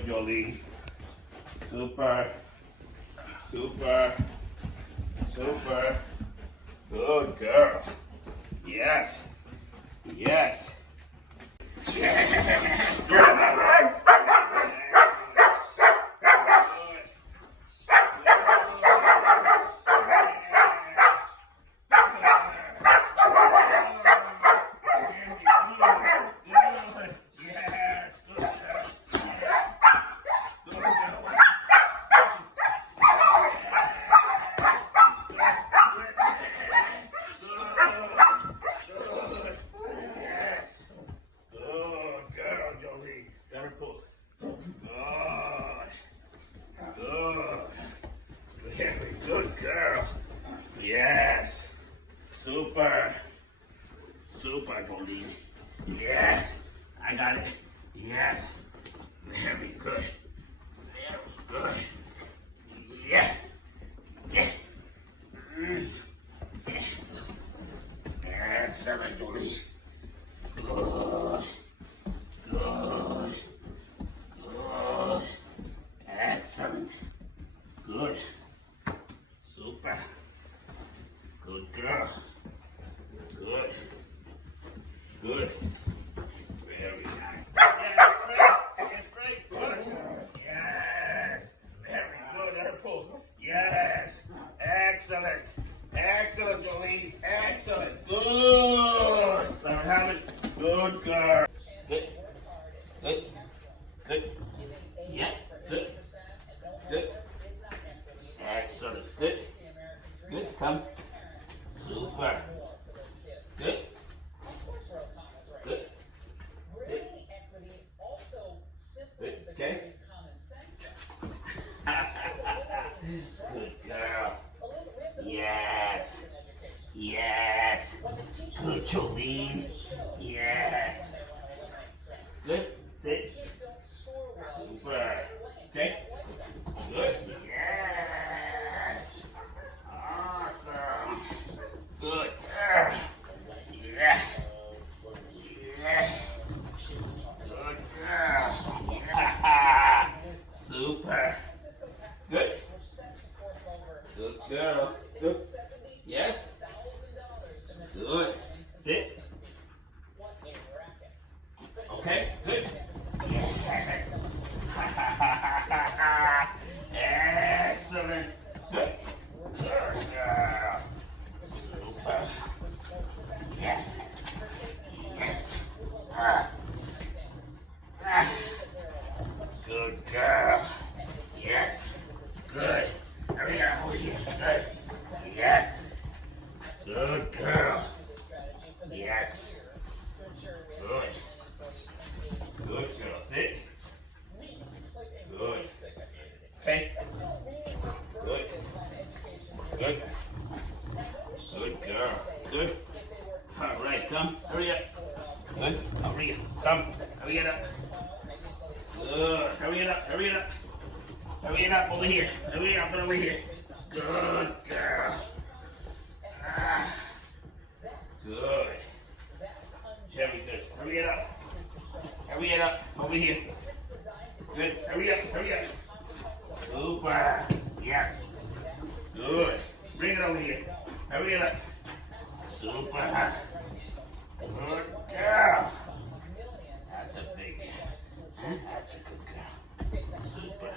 good, Jolene. Super. Super. Super. Good girl. Yes. Yes. Good girl. Yes. Super. Super, Jolene. Yes. I got it. Yes. Very good. Very good. Yes. Yes. Excellent, Jolene. Good. Good. Good. Excellent. Good. Super. Good girl. Good. Good. Very nice. Yes, great. Yes, great. Good. Yes. Very good. Let her pull. Yes. Excellent. Excellent, Jolene. Excellent. Good. Let her have it. Good girl. Good. Good. Good. Yes. Good. Good. Excellent. Good. Good. Come. Super. Good. Good. Good. Okay. Good girl. Yes. Yes. Good, Jolene. Yes. Good. Sit. Super. Okay. Good. Yes. Awesome. Good. Yeah. Yeah. Good girl. Yeah. Super. Good. Good girl. Good. Yes. Good. Sit. Okay. Good. Excellent. Good. Good girl. Super. Yes. Yes. Good girl. Yes. Good. Hurry up, over here. Good. Yes. Good girl. Yes. Good. Good girl. Sit. Good. Okay. Good. Good. Good girl. Good. All right, come. Hurry up. Good. Hurry up. Come. Hurry it up. Good. Hurry it up. Hurry it up. Hurry it up over here. Hurry up over here. Good girl. Good. Very good. Hurry it up. Hurry it up over here. Good. Hurry up. Hurry up. Super. Yes. Good. Bring it over here. Hurry it up. Super. Good girl. That's a big. That's a good girl. Super.